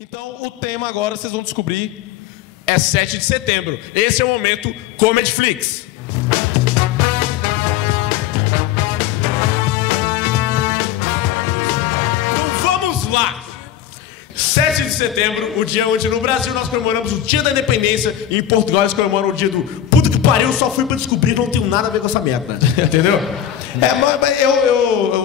Então, o tema agora, vocês vão descobrir, é 7 de setembro. Esse é o momento Comedflix. Então, vamos lá. 7 de setembro, o dia onde no Brasil nós comemoramos o Dia da Independência e em Portugal eles comemoram o dia do puta que pariu, só fui pra descobrir, não tenho nada a ver com essa merda. Entendeu?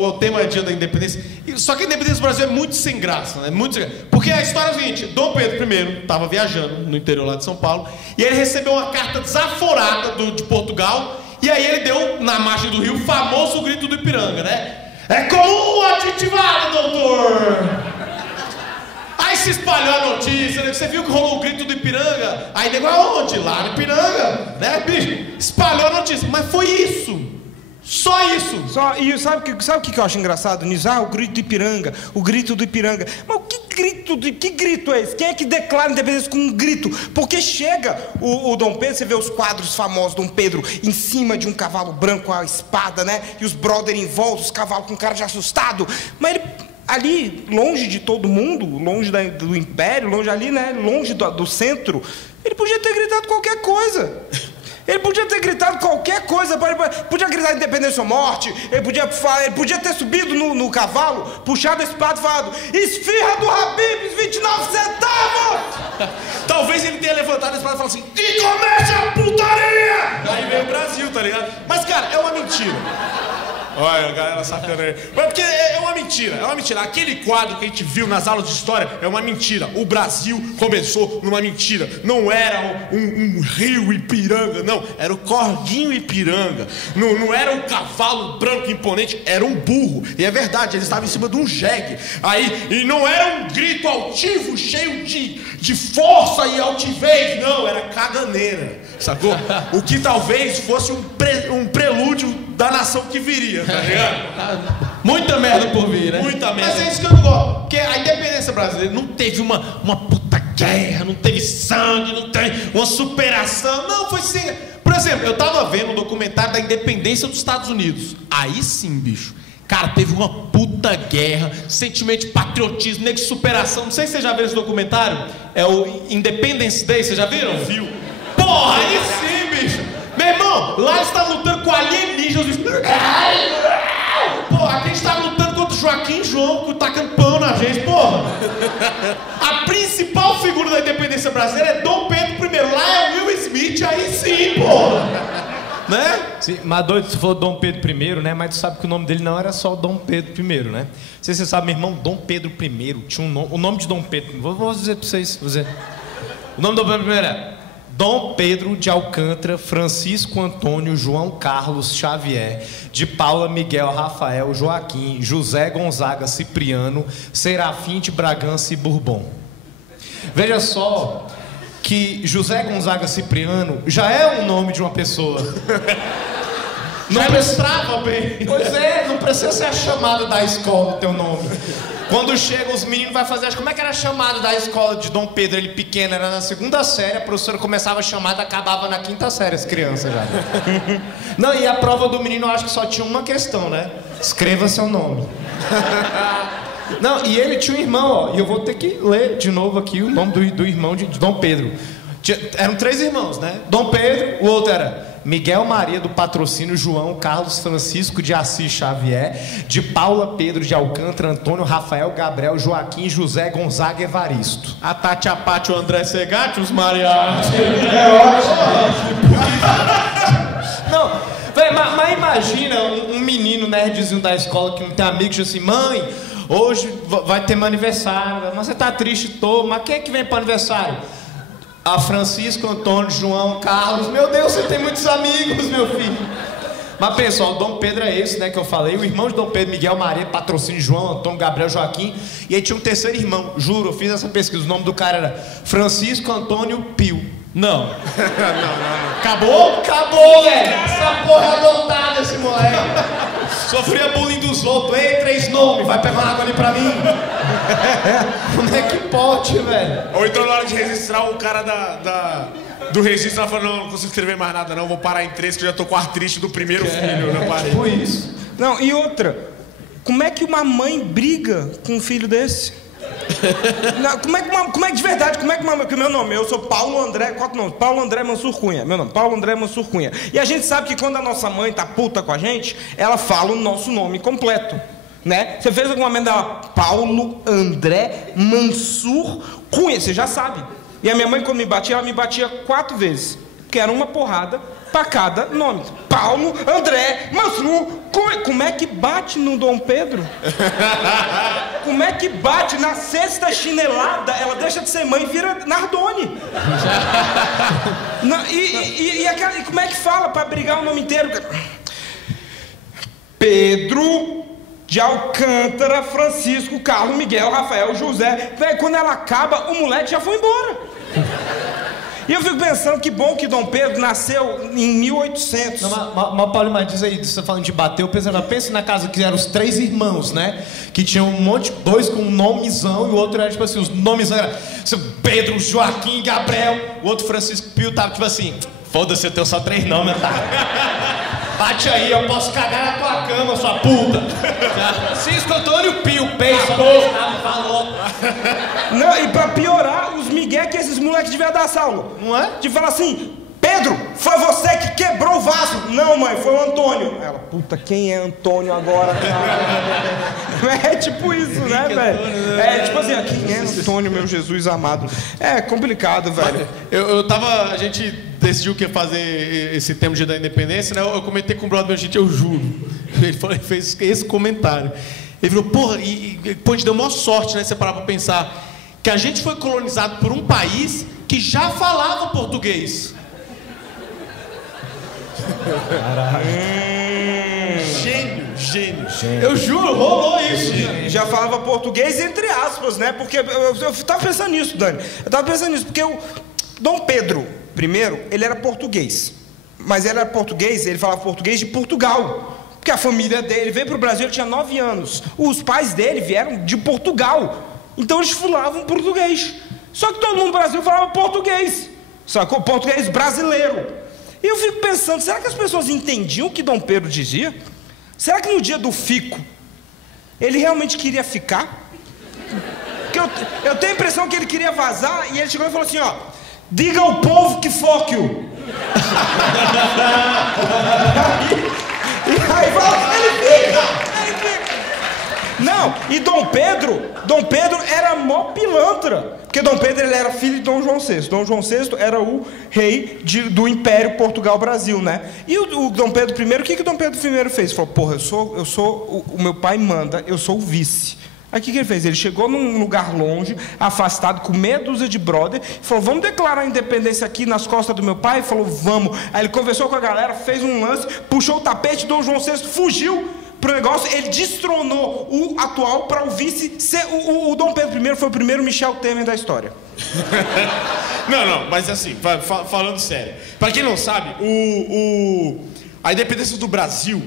O tema é Dia da Independência. Só que a independência do Brasil é muito sem graça, né? Muito sem graça. Porque a história é a seguinte: Dom Pedro I estava viajando no interior lá de São Paulo e ele recebeu uma carta desaforada de Portugal. E aí ele deu, na margem do rio, o famoso grito do Ipiranga, né? É comum aditivado, doutor! Aí se espalhou a notícia, né? Você viu que rolou o grito do Ipiranga? Aí nego, aonde? Lá no Ipiranga, né, bicho? Espalhou a notícia, mas foi isso. Só isso. E sabe o que eu acho engraçado nisso? Ah, o grito do Ipiranga, o grito do Ipiranga. Mas que grito é esse? Quem é que declara a independência com um grito? Porque chega o Dom Pedro, você vê os quadros famosos, Dom Pedro em cima de um cavalo branco com a espada, né? E os brother em volta, os cavalos com cara de assustado. Mas ele, ali, longe de todo mundo, longe do império, longe ali, né? Longe do centro, ele podia ter gritado qualquer coisa. Ele podia ter gritado qualquer coisa, podia gritar independência ou morte, ele podia ter subido no cavalo, puxado a espada e falado: esfirra do Habib's, 29 centavos! Talvez ele tenha levantado a espada e falado assim: e comece a putaria! Aí veio o Brasil, tá ligado? Mas, cara, é uma mentira. Olha, a galera sacaneia. Mas porque é uma mentira, é uma mentira. Aquele quadro que a gente viu nas aulas de história é uma mentira. O Brasil começou numa mentira. Não era um rio Ipiranga, não. Era o corguinho Ipiranga. Não era um cavalo branco imponente, era um burro. E é verdade, ele estava em cima de um jegue. Aí, e não era um grito altivo, cheio de força e altivez. Não, era caganeira. Sacou? O que talvez fosse um prelúdio da nação que viria, tá ligado? Muita merda por vir, né? Muita merda. Mas é isso que eu não gosto. Porque a independência brasileira não teve uma puta guerra, não teve sangue, não teve uma superação. Não, foi sem... Por exemplo, eu tava vendo um documentário da independência dos Estados Unidos. Aí sim, bicho. Cara, teve uma puta guerra, sentimento de patriotismo, nem de superação. Não sei se vocês já viram esse documentário. É o Independence Day, vocês já viram? Viu? Porra, aí sim, bicho. Meu irmão, lá eles estavam lutando com alienígenas. Porra, aqui a gente tava lutando contra o Joaquim e João, tacando pão na gente, porra. A principal figura da independência brasileira é Dom Pedro I. Lá é Will Smith, aí sim, porra. Né? Sim, mas doido, se for Dom Pedro I, né? Mas tu sabe que o nome dele não era só Dom Pedro I, né? Não sei se você sabe, meu irmão, Dom Pedro I tinha um nome. O nome de Dom Pedro, vou dizer pra vocês. O nome do Dom Pedro I era Dom Pedro de Alcântara, Francisco Antônio, João Carlos Xavier, de Paula, Miguel, Rafael, Joaquim, José Gonzaga, Cipriano, Serafim de Bragança e Bourbon. Veja só que José Gonzaga Cipriano já é o nome de uma pessoa. Não precisava bem. Pois é, não precisa ser a chamada da escola o teu nome. Quando chegam os meninos vai fazer, como é que era a chamada da escola de Dom Pedro? Ele pequeno, era na 2ª série, a professora começava a chamada, acabava na 5ª série, as crianças já. Não, e a prova do menino eu acho que só tinha uma questão, né? Escreva seu nome. Não, e ele tinha um irmão, ó, e eu vou ter que ler de novo aqui o nome do irmão de Dom Pedro. Eram 3 irmãos, né? Dom Pedro, o outro era Miguel Maria do Patrocínio, João Carlos Francisco de Assis Xavier, de Paula Pedro de Alcântara, Antônio Rafael Gabriel Joaquim José Gonzaga Evaristo. A Tati Apate, o André Segatti, os Maria. Não, véio, mas imagina um menino nerdzinho da escola que não tem amigos, diz assim: mãe, hoje vai ter meu aniversário, mas você tá triste, tô, mas quem é que vem pro aniversário? A Francisco, Antônio, João, Carlos. Meu Deus, você tem muitos amigos, meu filho. Mas pessoal, o Dom Pedro é esse, né, que eu falei. O irmão de Dom Pedro, Miguel Maria, Patrocínio, João, Antônio, Gabriel, Joaquim. E aí tinha um terceiro irmão, juro, eu fiz essa pesquisa. O nome do cara era Francisco Antônio Pio. Não. Não. Acabou? Acabou, velho. Essa porra é adotada, esse moleque. Sofria bullying dos outros. Ei, 3 nomes, vai pegar uma água ali pra mim. Como é que pode, velho? Ou então na hora de registrar, o cara do registro ela falou: não consigo escrever mais nada não, vou parar em 3 que eu já tô com artrite do primeiro filho, não parei. Tipo isso. Não, e outra, como é que uma mãe briga com um filho desse? Não, como é que de verdade, como é que meu nome? Eu sou Paulo André, qual é o nome? Paulo André Mansur Cunha, meu nome, Paulo André Mansur Cunha. E a gente sabe que quando a nossa mãe tá puta com a gente, ela fala o nosso nome completo, né? Você fez alguma merda dela, Paulo André Mansur Cunha, você já sabe. E a minha mãe quando me batia, ela me batia 4 vezes, que era uma porrada pra cada nome. Paulo André Mansur Cunha. Como é que bate no Dom Pedro? Como é que bate na 6ª chinelada? Ela deixa de ser mãe e vira Nardone. E como é que fala pra brigar o nome inteiro? Pedro de Alcântara, Francisco, Carlos, Miguel, Rafael, José. Véi, quando ela acaba, o moleque já foi embora. E eu fico pensando que bom que Dom Pedro nasceu em 1800. Não, mas Paulo, mas diz aí, você falando de bater, eu pensando, pensa na casa que eram os 3 irmãos, né? Que tinham um monte, 2 com um nomezão e o outro era tipo assim, os nomes eram Pedro, Joaquim, Gabriel. O outro Francisco Pio tava tipo assim, foda-se, eu tenho só 3 nomes, tá? Bate aí, eu posso cagar na tua cama, sua puta. Francisco Antônio Pio, pensa, falou. Não, e pra piorar, os migué que esses moleques deviam dar Saulo. Não é? De falar assim, Pedro, foi você que quebrou o vaso. Não, mãe, foi o Antônio. Ela, puta, quem é Antônio agora, cara? É tipo isso, né, velho? É tipo assim, quem é Antônio, meu Jesus amado? É complicado, velho. A gente decidiu que ia fazer esse tema de Dia da Independência, né? Eu comentei com o brother, gente, eu juro. Ele fez esse comentário. Ele falou, porra, a gente deu maior sorte, né? Você parar pra pensar que a gente foi colonizado por um país que já falava português. Gênio. Eu juro, rolou isso. Já falava português entre aspas, né? Porque eu tava pensando nisso, Dani. Eu tava pensando nisso, porque o Dom Pedro I, ele era português. Mas ele era português, ele falava português de Portugal. Porque a família dele veio pro Brasil, ele tinha 9 anos. Os pais dele vieram de Portugal. Então eles falavam português. Só que todo mundo no Brasil falava português. Sacou? Português brasileiro. E eu fico pensando, será que as pessoas entendiam o que Dom Pedro dizia? Será que no dia do fico, ele realmente queria ficar? Porque eu tenho a impressão que ele queria vazar e ele chegou e falou assim, ó, diga ao povo que fuck you. E aí fala, ele fica. Não, e Dom Pedro era mó pilantra. Porque Dom Pedro ele era filho de Dom João VI. Dom João VI era o rei do Império Portugal-Brasil, né? E o Dom Pedro I, o que Dom Pedro I fez? Ele falou, porra, o meu pai manda, eu sou o vice. Aí o que ele fez? Ele chegou num lugar longe, afastado, com meia dúzia de brother, e falou, vamos declarar a independência aqui nas costas do meu pai? Ele falou, vamos. Aí ele conversou com a galera, fez um lance, puxou o tapete, Dom João VI fugiu pro negócio, ele destronou o atual para o vice ser o Dom Pedro I foi o primeiro Michel Temer da história. Não, mas assim, falando sério, para quem não sabe, a independência do Brasil,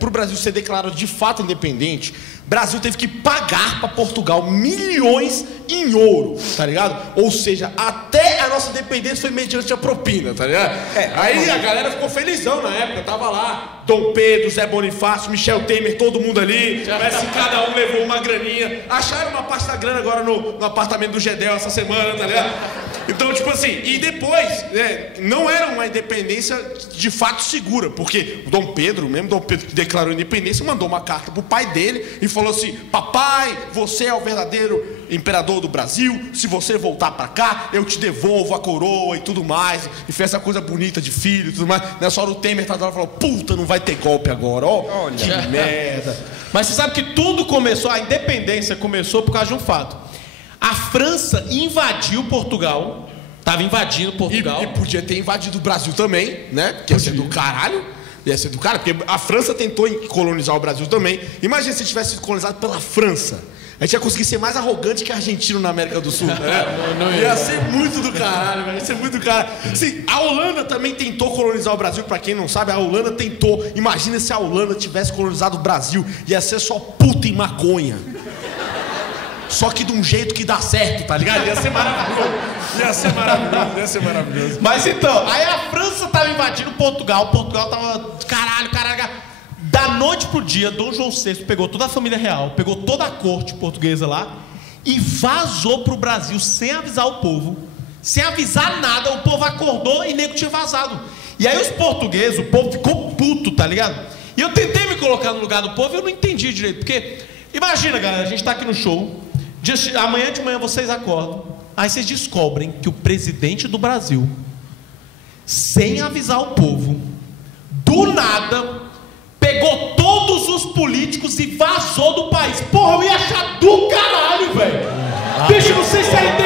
para o Brasil ser declarado de fato independente, o Brasil teve que pagar para Portugal milhões em ouro, tá ligado? Ou seja, até a nossa independência foi mediante a propina, tá ligado? Aí a galera ficou felizão na época, tava lá Dom Pedro, Zé Bonifácio, Michel Temer, todo mundo ali, parece que cada um levou uma graninha, acharam uma parte da grana agora no apartamento do Gedel essa semana, tá ligado? Então, tipo assim, e depois, não era uma independência de fato segura, porque o Dom Pedro, mesmo Dom Pedro que declarou a independência, mandou uma carta pro pai dele e falou assim, papai, você é o verdadeiro imperador do Brasil, se você voltar pra cá, eu te devolvo a coroa e tudo mais, e fez essa coisa bonita de filho e tudo mais. Nessa hora o Temer tá lá e falou, puta, não vai ter golpe agora, ó, olha, que merda. Mas você sabe que tudo começou, a independência começou por causa de um fato. A França invadiu Portugal, tava invadindo Portugal. E podia ter invadido o Brasil também, né? Que ia ser do caralho. Ia ser do cara, porque a França tentou colonizar o Brasil também. Imagina se tivesse sido colonizado pela França. A gente ia conseguir ser mais arrogante que argentino na América do Sul, né? Ia ser muito do caralho, velho. Ia ser muito do caralho. Sim, a Holanda também tentou colonizar o Brasil. Pra quem não sabe, a Holanda tentou. Imagina se a Holanda tivesse colonizado o Brasil. Ia ser só puta e maconha. Só que de um jeito que dá certo, tá ligado? Ia ser maravilhoso. Ia ser maravilhoso. Mas então, aí a França tava invadindo Portugal. Portugal tava caralho. Da noite pro dia, Dom João VI pegou toda a família real, pegou toda a corte portuguesa lá e vazou pro Brasil sem avisar o povo, sem avisar nada. O povo acordou e nego tinha vazado. E aí os portugueses, o povo ficou puto, tá ligado? E eu tentei me colocar no lugar do povo e eu não entendi direito. Porque, imagina, galera, a gente tá aqui no show, amanhã de manhã vocês acordam, aí vocês descobrem que o presidente do Brasil, sem avisar o povo, do nada, pegou todos os políticos e vazou do país. Porra, eu ia achar do caralho, velho. Bicho, não sei se é